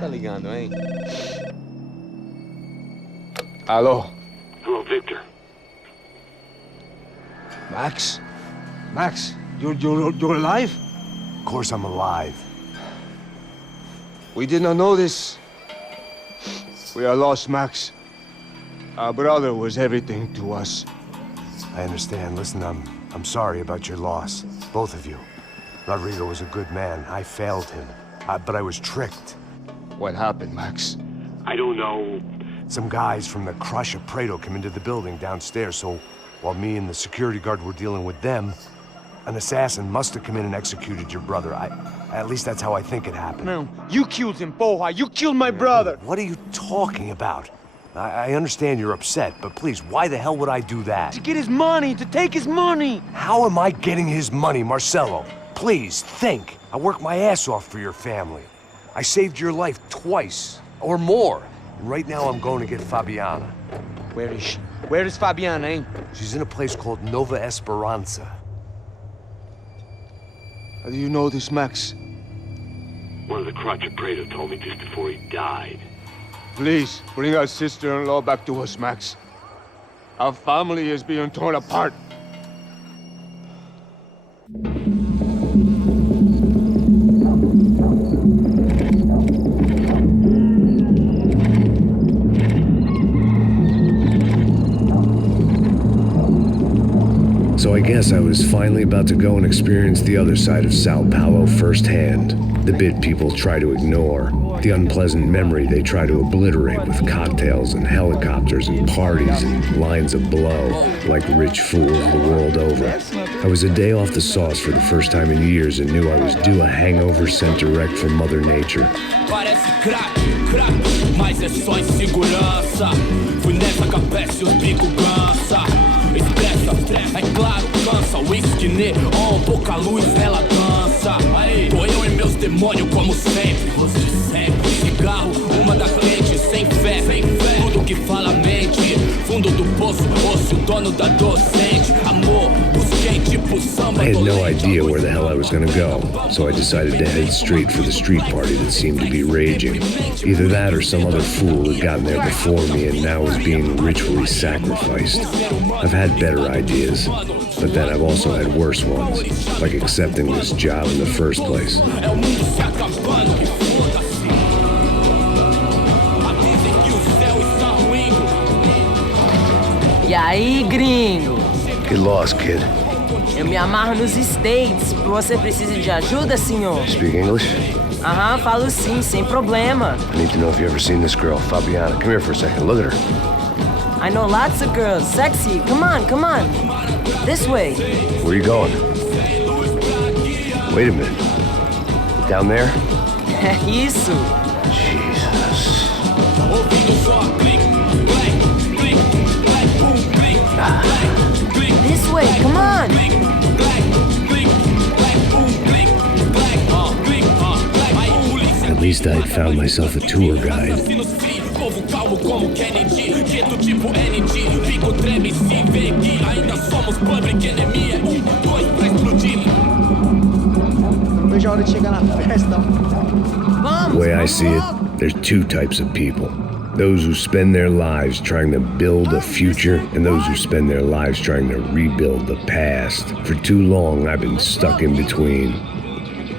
Tá ligando, hein? Alô? Hello, Victor. Max? Max, you're alive? Of course I'm alive. We did not know this. We are lost, Max. Our brother was everything to us. I understand. Listen, I'm sorry about your loss. Both of you. Rodrigo was a good man. I failed him. But I was tricked. What happened, Max? I don't know. Some guys from the Crush of Prado came into the building downstairs, so while me and the security guard were dealing with them, an assassin must have come in and executed your brother. At least that's how I think it happened. No, you killed him, porra. You killed my brother. What are you talking about? I understand you're upset, but please, why the hell would I do that? To get his money, to take his money. How am I getting his money, Marcelo? Please, think. I worked my ass off for your family. I saved your life twice, or more. And right now I'm going to get Fabiana. Where is she? Where is Fabiana, eh? She's in a place called Nova Esperanza. How do you know this, Max? One of the Crotch of Prado told me just before he died. Please, bring our sister-in-law back to us, Max. Our family is being torn apart. So I guess I was finally about to go and experience the other side of Sao Paulo firsthand. The bit people try to ignore. The unpleasant memory they try to obliterate with cocktails and helicopters and parties and lines of blow, like rich fools the world over. I was a day off the sauce for the first time in years and knew I was due a hangover sent direct from Mother Nature. Parece crack, mas é só insegurança. Fui nessa capeste, os bico cansa. Expressa, é claro, cansa. Whisky, neon, pouca luz, ela dança. Tô eu e meus demônios como sempre. Você sempre. Cigarro, uma da quente, sem fé. Tudo que fala mente. Fundo do poço, osso, dono da docente. Amor, busquei tipo samba. I had no idea where the hell I was gonna go, so I decided to head straight for the street party that seemed to be raging. Either that or some other fool had gotten there before me and now was being ritually sacrificed. I've had better ideas, but then I've also had worse ones, like accepting this job in the first place. E aí, gringo? Get lost, kid. Eu me amarro nos States. Você precisa de ajuda, senhor? Speak English? Aham, falo sim, sem problema. I need to know if you've ever seen this girl, Fabiana. Come here for a second. Look at her. I know lots of girls. Sexy. Come on, come on. This way. Where are you going? Wait a minute. Down there? Isso. Jesus. This way, come on. At least I'd found myself a tour guide. The way I see it, there's two types of people. Those who spend their lives trying to build a future, and those who spend their lives trying to rebuild the past. For too long, I've been stuck in between,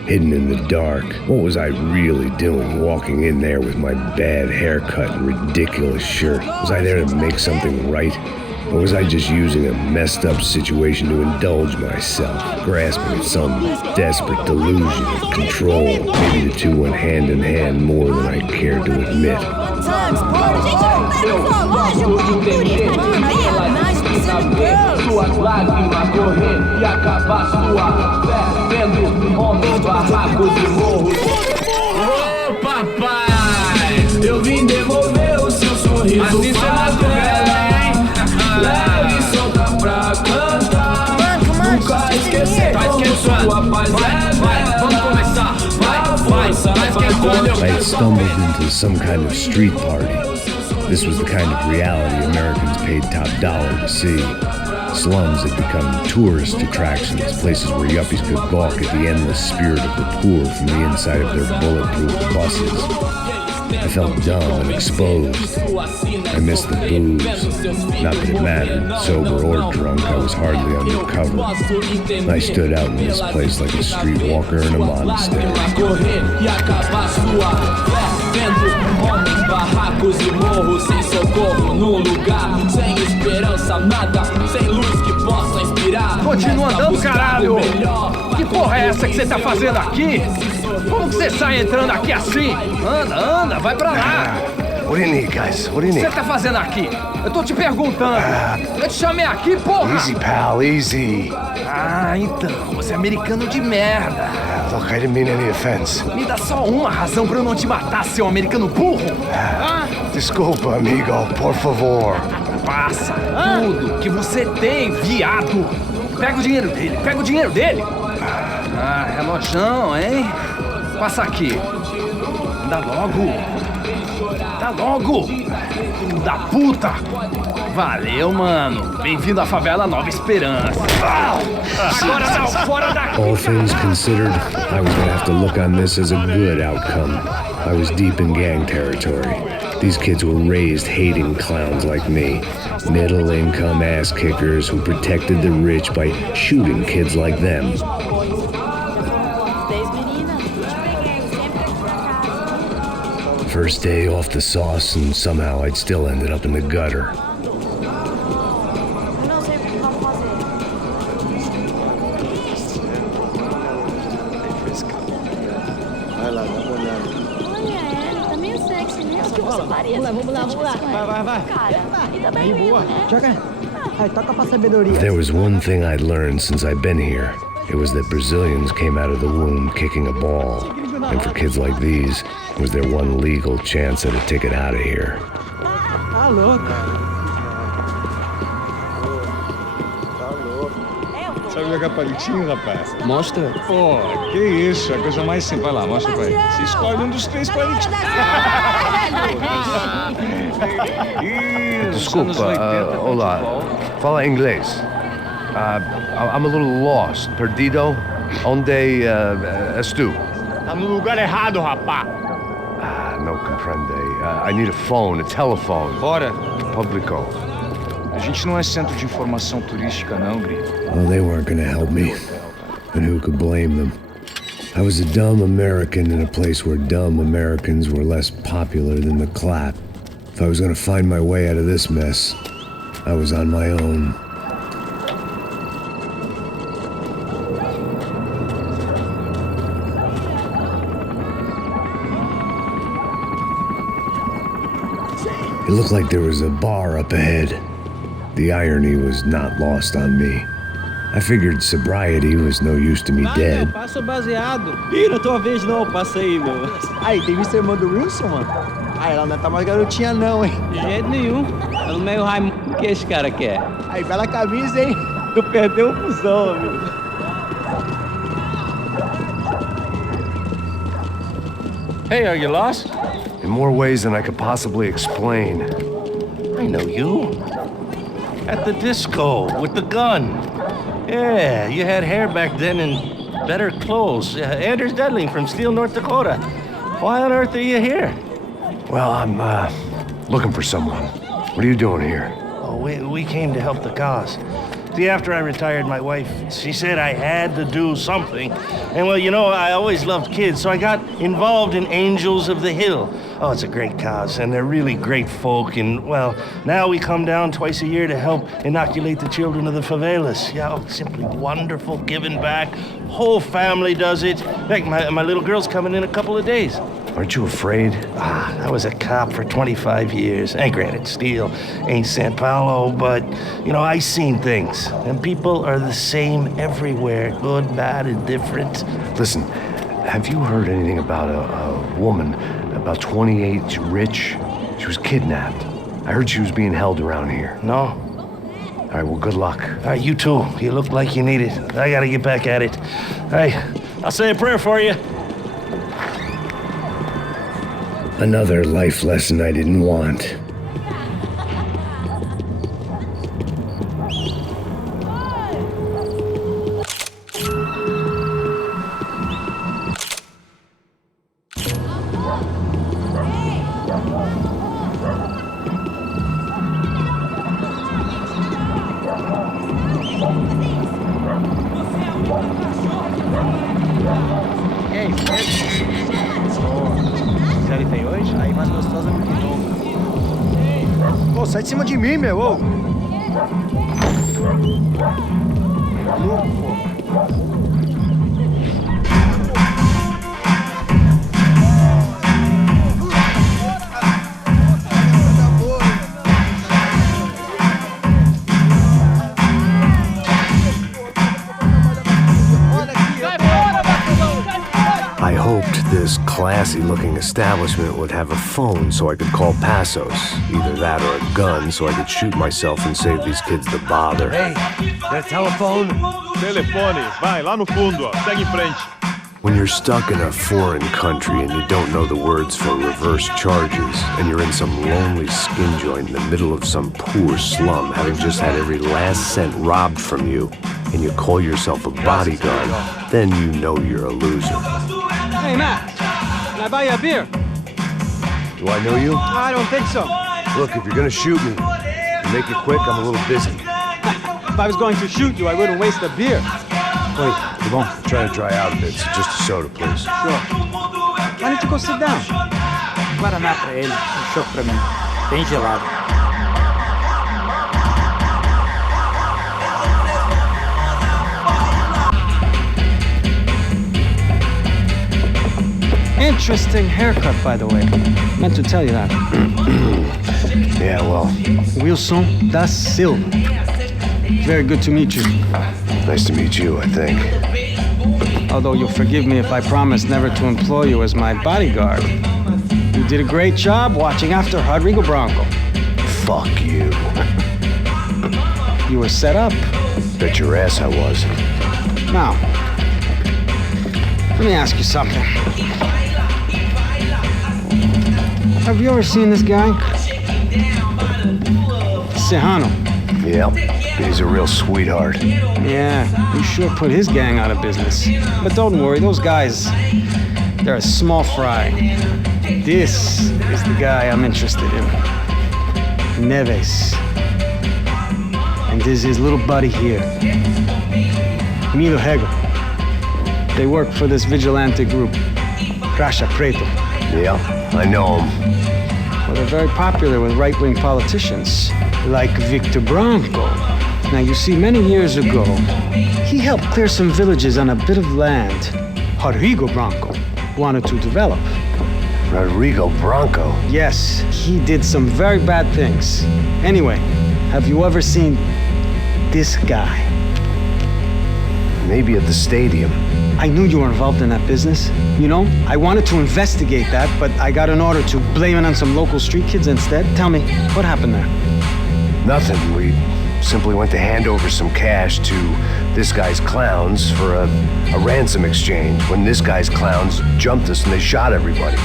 hidden in the dark. What was I really doing walking in there with my bad haircut and ridiculous shirt? Was I there to make something right? Or was I just using a messed up situation to indulge myself, grasping at some desperate delusion of control? Maybe the two went hand in hand more than I cared to admit. Suas lágrimas correr e acabar sua fé, vendo homens, barracos e morros. Ô papai, eu vim devolver o seu sorriso. Assim você hein? Leve e solta pra cantar. Nunca esquecer como sua paz é. Vai, vamos começar. Vai esquecendo. I had stumbled into some kind of street party. This was the kind of reality Americans paid top dollar to see. Slums had become tourist attractions, places where yuppies could balk at the endless spirit of the poor from the inside of their bulletproof buses. I felt dumb and exposed. I missed the booze. Not that it mattered, sober or drunk, I was hardly undercover. I stood out in this place like a streetwalker in a monastery. Barracos e morros sem socorro num lugar sem esperança, nada, sem luz que possa inspirar. Continua andando, caralho! Que porra é essa que você tá fazendo aqui? Como que você sai entrando aqui assim? Anda, vai pra lá! What do you need, guys? What do you O que need? você tá fazendo aqui? Eu tô te perguntando. Eu te chamei aqui, porra! Easy, pal, easy. Ah, então, você é americano de merda. Look, I didn't mean any offense. Me dá só uma razão pra eu não te matar, seu americano burro. Desculpa, amigo, por favor. Passa tudo que você tem, viado. Pega o dinheiro dele, Ah, relojão, hein? Passa aqui. Dá logo. Filho da puta. Valeu, mano. Bem-vindo à favela Nova Esperança. Agora não, fora daqui. All things considered, I was gonna have to look on this as a good outcome. I was deep in gang territory. These kids were raised hating clowns like me. Middle-income ass-kickers who protected the rich by shooting kids like them. First day off the sauce, and somehow I'd still ended up in the gutter. If there was one thing I'd learned since I'd been here, it was that Brazilians came out of the womb kicking a ball. And for kids like these, it was their one legal chance at a ticket out of here. Tá louco. Sabe jogar palitinho, rapaz? Mostra. Pô, que isso, é a coisa mais simples. Vai lá, mostra pra ele. Você escolhe um dos 3 palitinhos. Desculpa, olá. Fala inglês. I'm a little lost. Perdido? Onde és tu? Tá no lugar errado, rapá. No comprende. I need a phone, a telephone. Bora. Publico. A gente não é centro de informação turística, não, Gri. Well, they weren't gonna help me. And who could blame them? I was a dumb American in a place where dumb Americans were less popular than the clap. If I was gonna find my way out of this mess, I was on my own. It looked like there was a bar up ahead. The irony was not lost on me. I figured sobriety was no use to me dead. Passa o baseado. Ih, não é tua vez não, passa aí, meu. Aí, tem visto a irmã do Wilson, mano? Aí, ela não tá mais garotinha não, hein? De jeito nenhum. Pelo meio Raimundo que esse cara quer. Aí, bela camisa, hein? Tu perdeu o fusão, amigo. Hey, are you lost? In more ways than I could possibly explain. I know you. At the disco, with the gun. Yeah, you had hair back then and better clothes. Anders Dedling from Steele, North Dakota. Why on earth are you here? Well, I'm, looking for someone. What are you doing here? Oh, we came to help the cause. See, after I retired, my wife, she said I had to do something. And well, you know, I always loved kids, so I got involved in Angels of the Hill. Oh, it's a great cause, and they're really great folk. And, well, now we come down twice a year to help inoculate the children of the favelas. Yeah, oh, simply wonderful, giving back. Whole family does it. In fact, my little girl's coming in a couple of days. Aren't you afraid? I was a cop for 25 years. And granted, Steele ain't San Paulo, but, you know, I seen things. And people are the same everywhere, good, bad, and different. Listen, have you heard anything about a woman, about 28, rich? She was kidnapped. I heard she was being held around here. No? All right, well, good luck. All right, you too. You look like you need it. I gotta get back at it. All right, I'll say a prayer for you. Another life lesson I didn't want. Payne. Série tem hoje? Aí mais gostosa do que nunca. Pô, sai de cima de mim, meu. Ô. Maluco, pô. I hoped this classy-looking establishment would have a phone so I could call Passos. Either that or a gun so I could shoot myself and save these kids the bother. Hey, that telephone? Telefone, vai, lá no fundo, ó. Segue em frente. When you're stuck in a foreign country and you don't know the words for reverse charges, and you're in some lonely skin joint in the middle of some poor slum, having just had every last cent robbed from you, and you call yourself a bodyguard, then you know you're a loser. Hey, Matt, can I buy you a beer? Do I know you? I don't think so. Look, if you're gonna shoot me, make it quick, I'm a little busy. If I was going to shoot you, I wouldn't waste a beer. Wait, come on. I'm trying to dry out a bit, so just a soda, please. Sure. Why don't you go sit down? Guaraná pra ele, chopp pra mim. Bem gelado. Interesting haircut, by the way. Meant to tell you that. Yeah, well, Wilson da Silva. Very good to meet you. nice to meet you, I think. Although you'll forgive me if I promise never to employ you as my bodyguard. You did a great job watching after Rodrigo Bronco. Fuck you. You were set up. Bet your ass I was. Now, let me ask you something. Have you ever seen this guy? Serrano. Yeah, he's a real sweetheart. Yeah, you sure put his gang out of business. But don't worry, those guys, they're a small fry. This is the guy I'm interested in. Neves. And this is his little buddy here. Milo Hegel. They work for this vigilante group, Racha Preto. Yeah, I know him. Well, they're very popular with right-wing politicians, like Victor Bronco. Now, you see, many years ago, he helped clear some villages on a bit of land Rodrigo Bronco wanted to develop. Rodrigo Bronco? Yes, he did some very bad things. Anyway, have you ever seen this guy? Maybe at the stadium. I knew you were involved in that business. You know, I wanted to investigate that, but I got an order to blame it on some local street kids instead. Tell me, what happened there? Nothing. We simply went to hand over some cash to this guy's clowns for a ransom exchange when this guy's clowns jumped us and they shot everybody.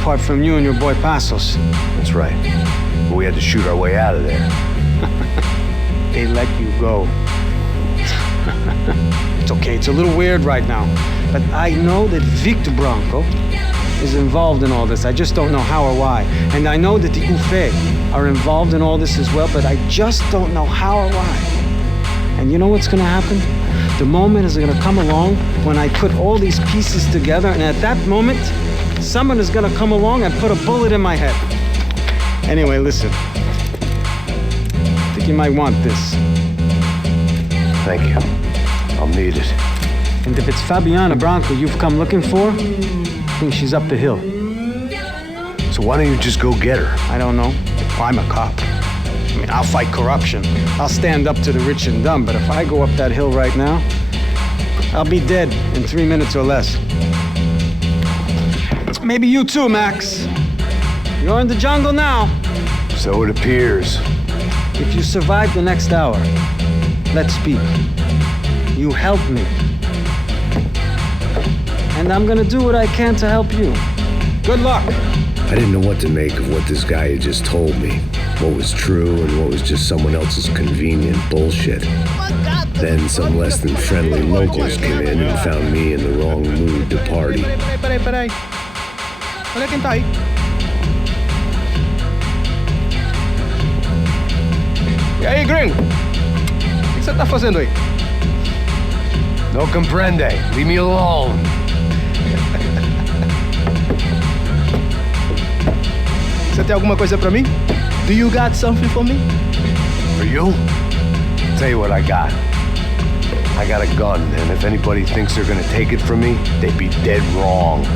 Apart from you and your boy Passos. That's right. But we had to shoot our way out of there. They let you go. It's okay, it's a little weird right now. But I know that Victor Bronco is involved in all this. I just don't know how or why. And I know that the UFE are involved in all this as well, but I just don't know how or why. And you know what's gonna happen? The moment is gonna come along when I put all these pieces together, and at that moment, someone is gonna come along and put a bullet in my head. Anyway, listen. I think you might want this. Thank you. I'll need it. And if it's Fabiana Bronco you've come looking for, I think she's up the hill. So why don't you just go get her? I don't know. Well, I'm a cop. I mean, I'll fight corruption. I'll stand up to the rich and dumb, but if I go up that hill right now, I'll be dead in 3 minutes or less. Maybe you too, Max. You're in the jungle now. So it appears. If you survive the next hour, let's speak. You help me. And I'm gonna do what I can to help you. Good luck. I didn't know what to make of what this guy had just told me. What was true and what was just someone else's convenient bullshit. Then some less than friendly locals came in and found me in the wrong mood to party. Peraí. Olha quem tá aí. E aí, gringo? O que você tá fazendo aí? No comprende. Leave me alone. tem alguma coisa pra mim? Do you got something for me? For you? Tell you what I got. I got a gun, and if anybody thinks they're gonna take it from me, they'd be dead wrong.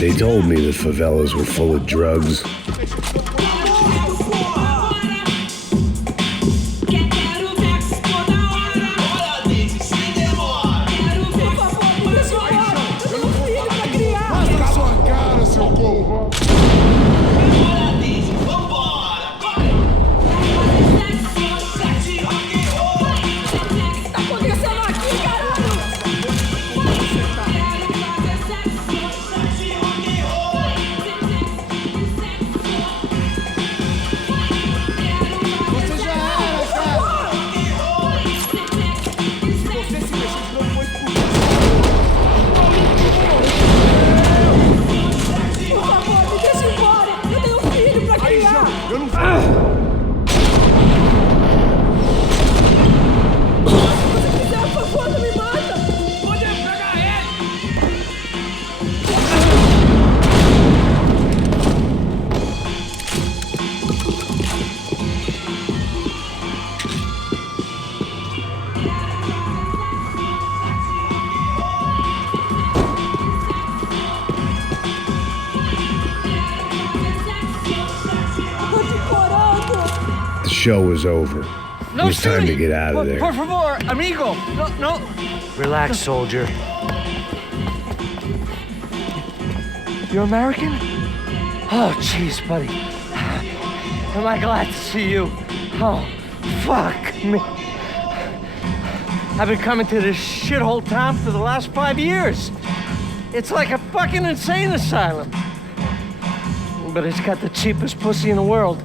They told me the favelas were full of drugs. The show was over. It was time to get out of there. Por favor, amigo. No. Relax, soldier. You're American? Oh, jeez, buddy. Am I glad to see you? Oh, fuck me. I've been coming to this shithole town for the last 5 years. It's like a fucking insane asylum. But it's got the cheapest pussy in the world.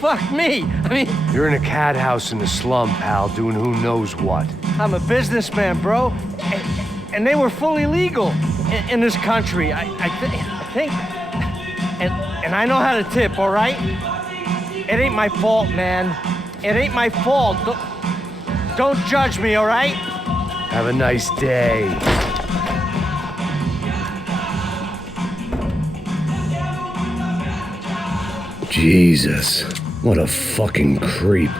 Fuck me. I mean... You're in a cat house in the slum, pal, doing who knows what. I'm a businessman, bro. And they were fully legal in this country. I think... And I know how to tip, all right? It ain't my fault, man. It ain't my fault. Don't judge me, all right? Have a nice day. Jesus, what a fucking creep.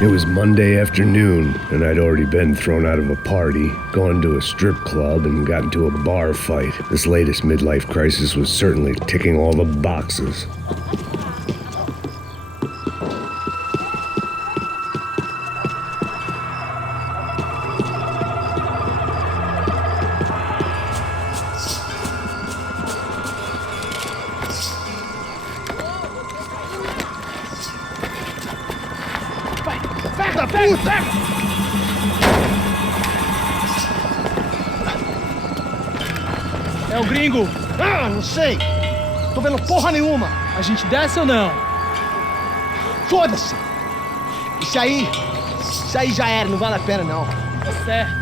It was Monday afternoon, and I'd already been thrown out of a party, gone to a strip club, and got into a bar fight. This latest midlife crisis was certainly ticking all the boxes. É o gringo. Ah, não sei. Tô vendo porra nenhuma. A gente desce ou não? Foda-se. Isso aí já era, não vale a pena não. Tá certo.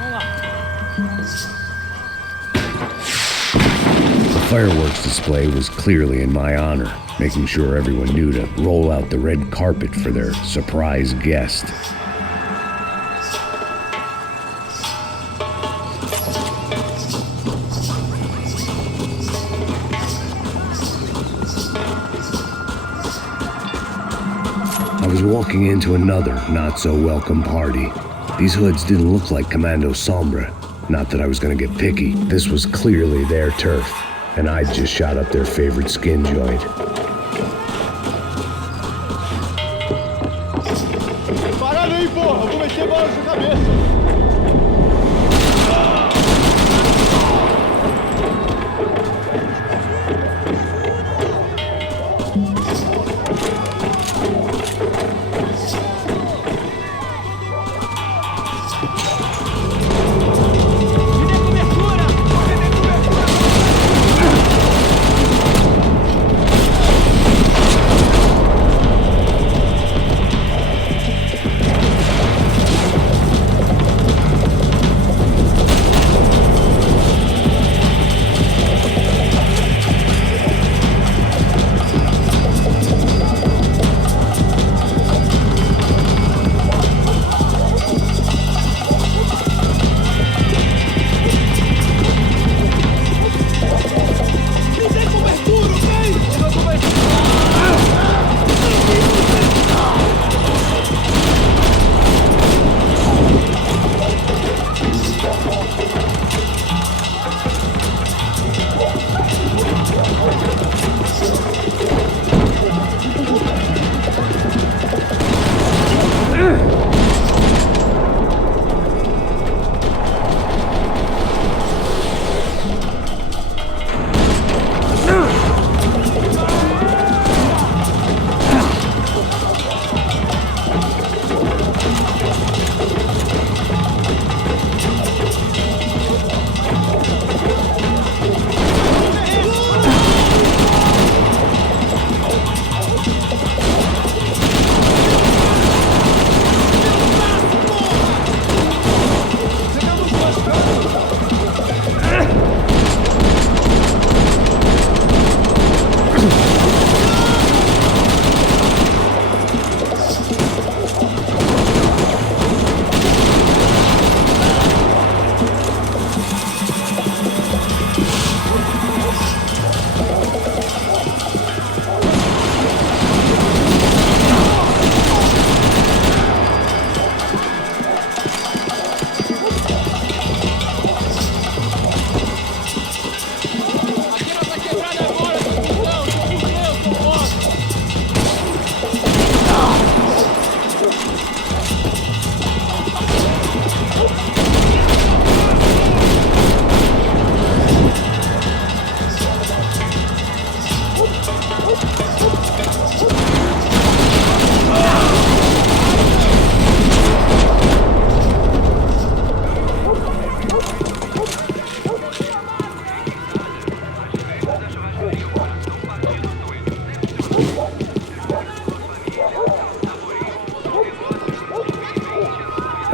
Vamos lá. The fireworks display was clearly in my honor, making sure everyone knew to roll out the red carpet for their surprise guest. I was walking into another not-so-welcome party. These hoods didn't look like Commando Sombra. Not that I was gonna get picky. This was clearly their turf, and I'd just shot up their favorite skin joint.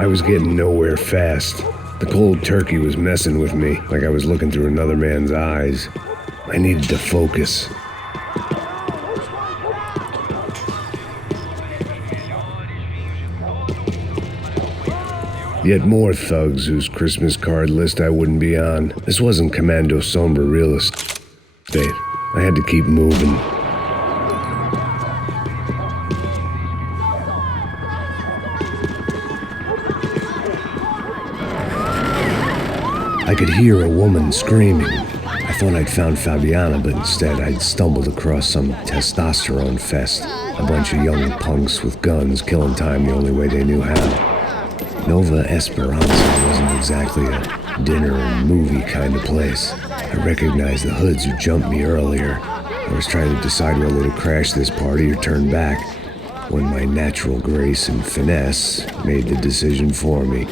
I was getting nowhere fast. The cold turkey was messing with me, like I was looking through another man's eyes. I needed to focus. Yet more thugs whose Christmas card list I wouldn't be on. This wasn't Commando Sombra real estate. I had to keep moving. I could hear a woman screaming. I thought I'd found Fabiana, but instead I'd stumbled across some testosterone fest. A bunch of young punks with guns killing time the only way they knew how. Nova Esperanza wasn't exactly a dinner and movie kind of place. I recognized the hoods who jumped me earlier. I was trying to decide whether to crash this party or turn back, when my natural grace and finesse made the decision for me.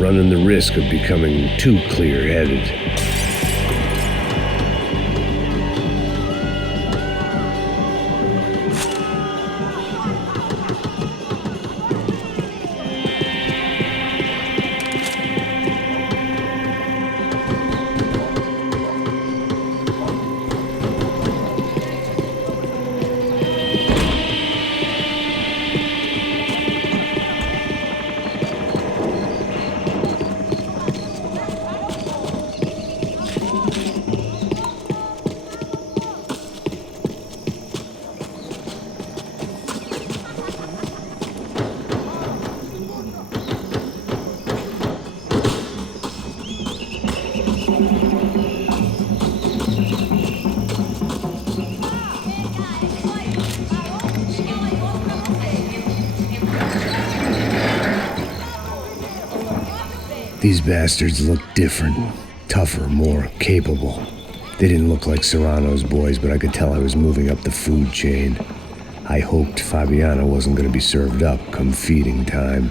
Running the risk of becoming too clear-headed. These bastards looked different, tougher, more capable. They didn't look like Serrano's boys, but I could tell I was moving up the food chain. I hoped Fabiana wasn't going to be served up come feeding time.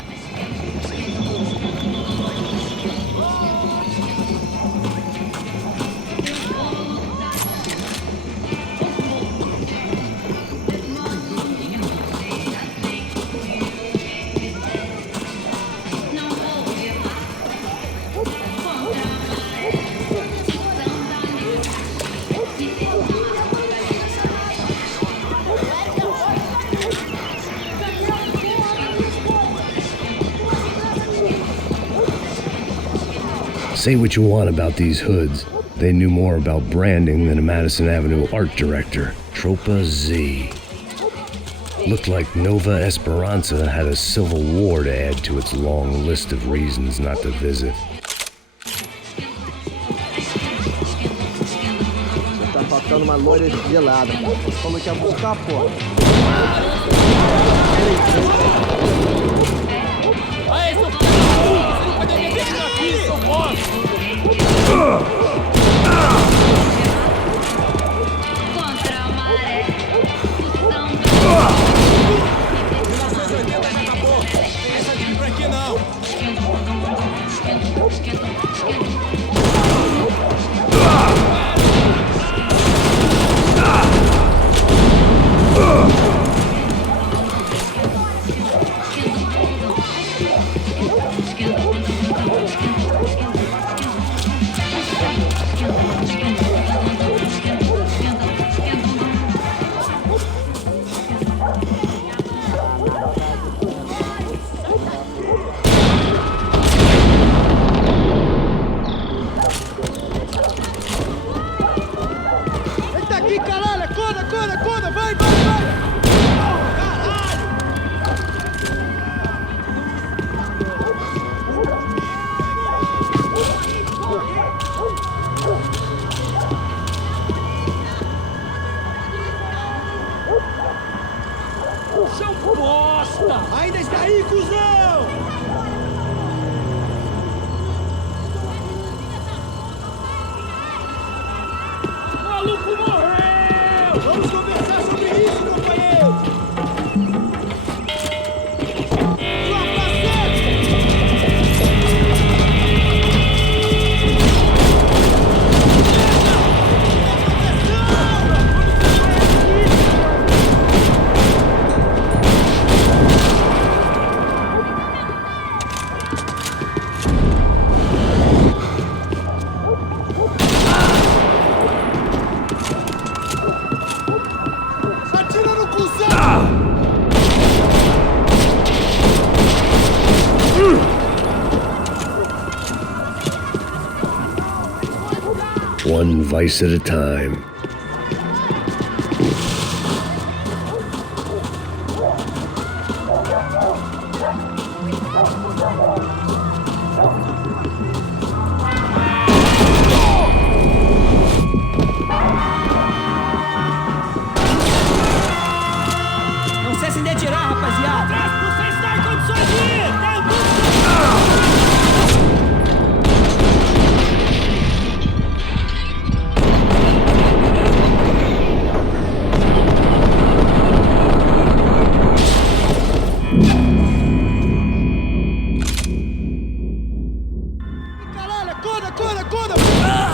Say what you want about these hoods. They knew more about branding than a Madison Avenue art director. Tropa Z. Looked like Nova Esperanza had a civil war to add to its long list of reasons not to visit. Tá faltando uma loira gelada. Falou que ia buscar, pô. Aê, seu filho! Vai ter que deixar aqui, seu bosta! Contra a maré. Essa de vir pra aqui não! Ainda está aí, cuzão! O maluco morreu! Vamos conversar sobre isso, companheiro! Sua One vice at a time. Não cessem de atirar, rapaziada! Vocês estão em condições de ir! Foda do caralho!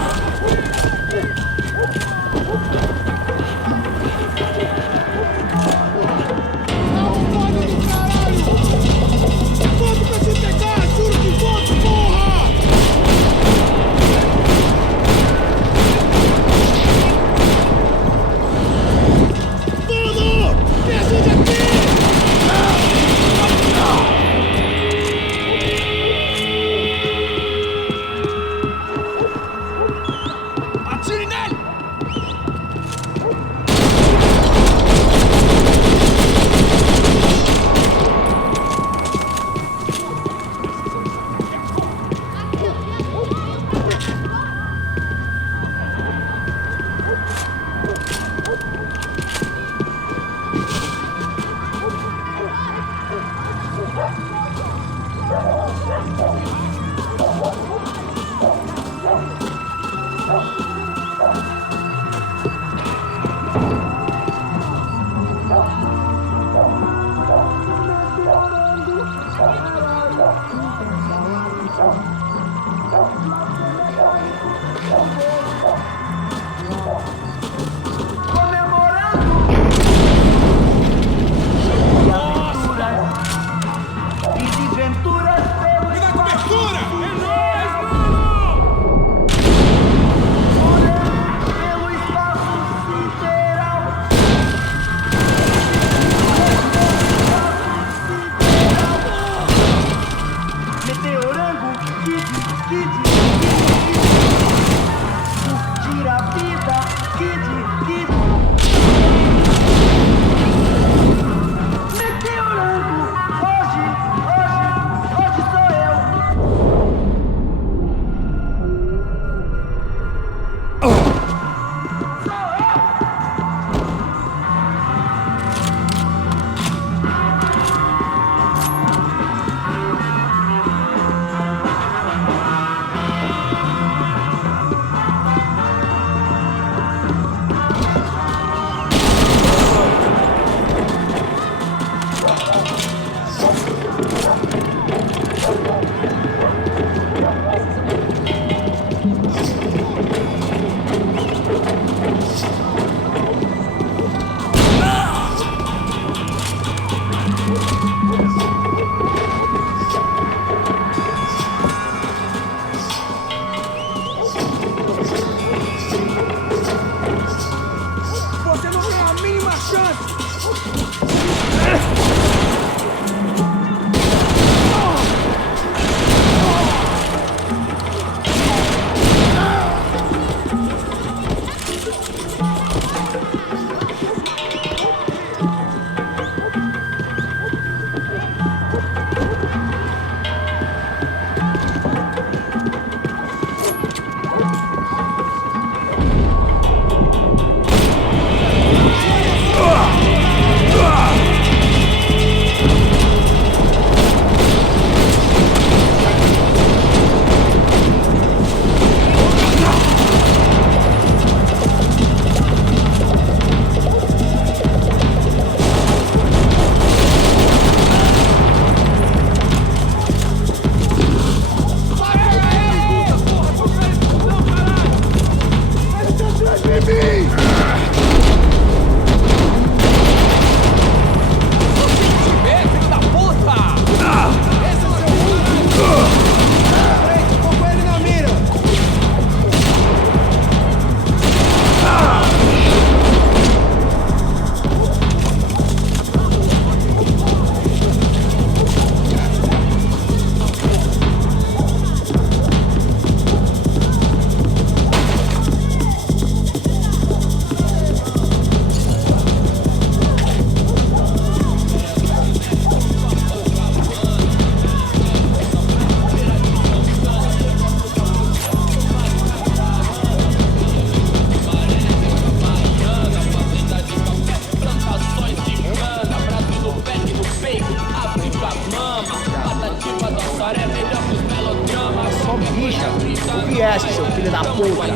O vieste, seu filho da puta.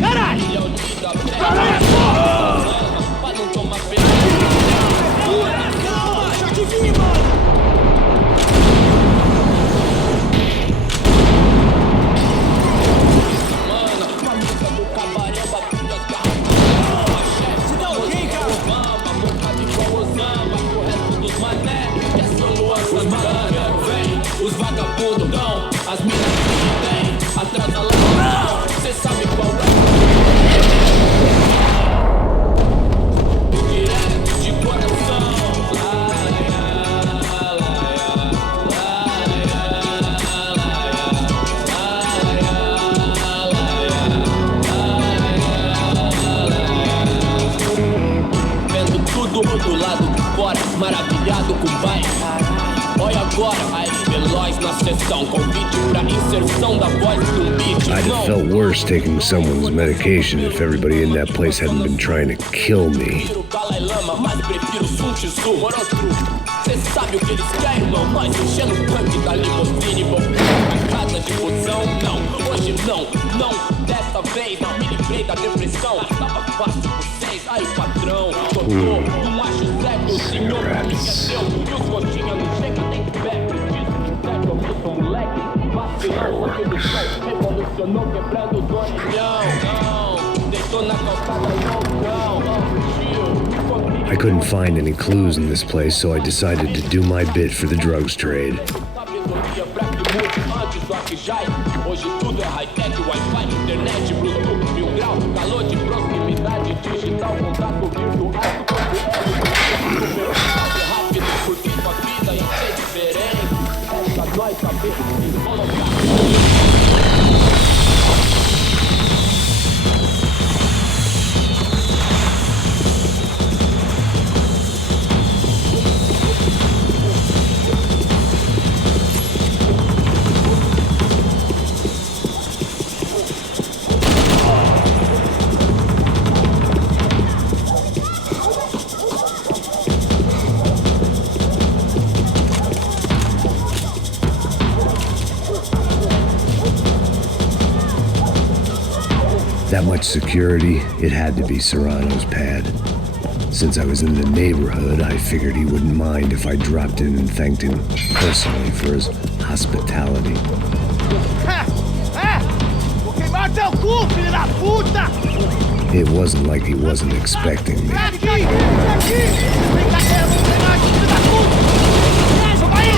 Caralho! Calma, já te vi, mano! Os vagabundos não, as minas que vem atrás da lá, cê sabe qual é. Direto de coração. Vendo tudo do lado de fora, maravilhado com o bairro. Olha agora, aí veloz na sessão, convite pra inserção da voz do beat. I'd have felt worse taking someone's medication if everybody in that place hadn't been trying to kill me. Mas prefiro Sun Tzu, cê sabe o que eles querem, irmão? Nós enchendo o tanque da limusine, voltando pra casa de busão. Não, hoje não, dessa vez não me livrei da depressão. Tava fácil com vocês, aí patrão, doutor, não acho certo, o senhor me esqueceu. E os gotinhas não chegam nem perto disso, certo? Eu sou moleque, vacilão, aquele som revolucionou, quebrando o orelhão. Não, deitou na calçada loucão, I couldn't find any clues in this place, so I decided to do my bit for the drugs trade. Hoje tudo é high-tech, Wi-Fi, internet, Bluetooth, 1000 grau, calor de proximidade, digital, contato virtual, rápido, porque sua vida ia ser diferente. Essa nós sabemos colocar. That much security, it had to be Serrano's pad. Since I was in the neighborhood, I figured he wouldn't mind if I dropped in and thanked him personally for his hospitality. Vou queimar teu cu, filho da puta! It wasn't like he wasn't expecting me. Aqui! Brincadeira, vou queimar aqui, filho da puta! Sobe aí!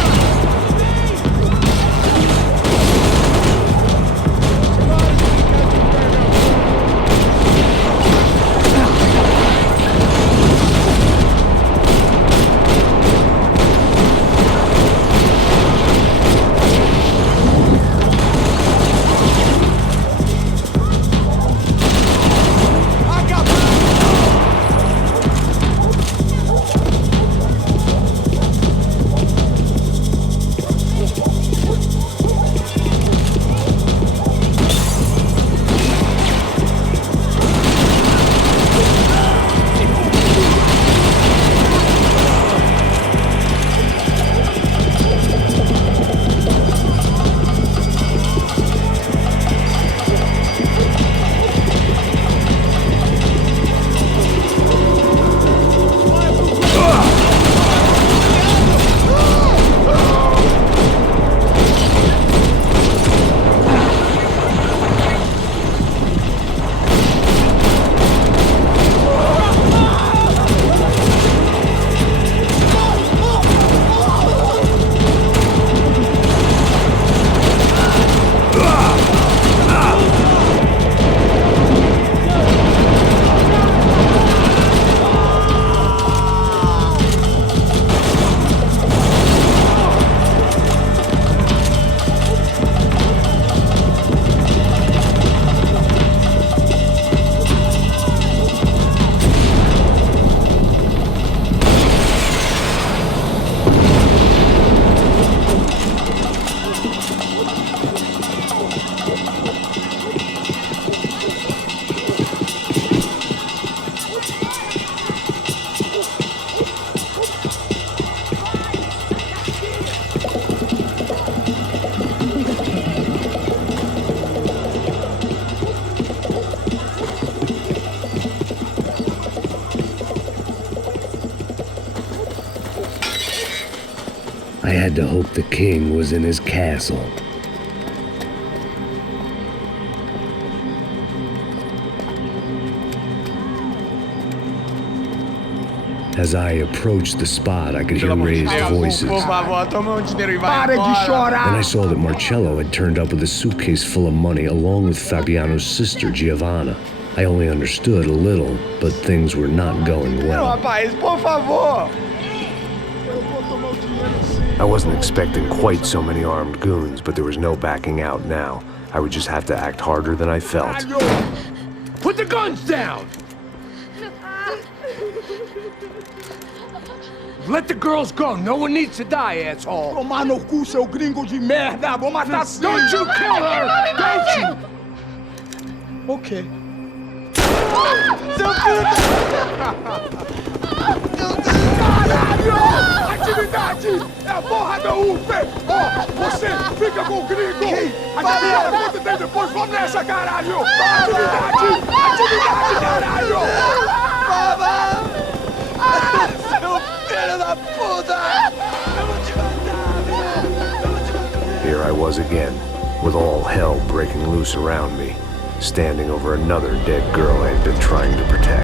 I had to hope the king was in his castle. As I approached the spot, I could hear raised voices. Por favor, toma dinheiro e vai embora. Para de chorar! Then I saw that Marcello had turned up with a suitcase full of money along with Fabiano's sister, Giovanna. I only understood a little, but things were not going Não, well. rapaz, por favor! I wasn't expecting quite so many armed goons, but there was no backing out now. I would just have to act harder than I felt. Put the guns down! Let the girls go. No one needs to die, asshole. Tomar no cu, seu gringo de merda! Vou matar sim! Don't you kill her! Don't you! Ok. Seu filho da... Caralho! Atividade! É a porra da UFE! Ó, você fica com o gringo! Adivinha quanto tem depois? Vamos nessa, caralho! Atividade! Atividade, caralho! Baba! Seu filho da puta! Eu vou te matar, velho! Here I was again, with all hell breaking loose around me, standing over another dead girl I had been trying to protect.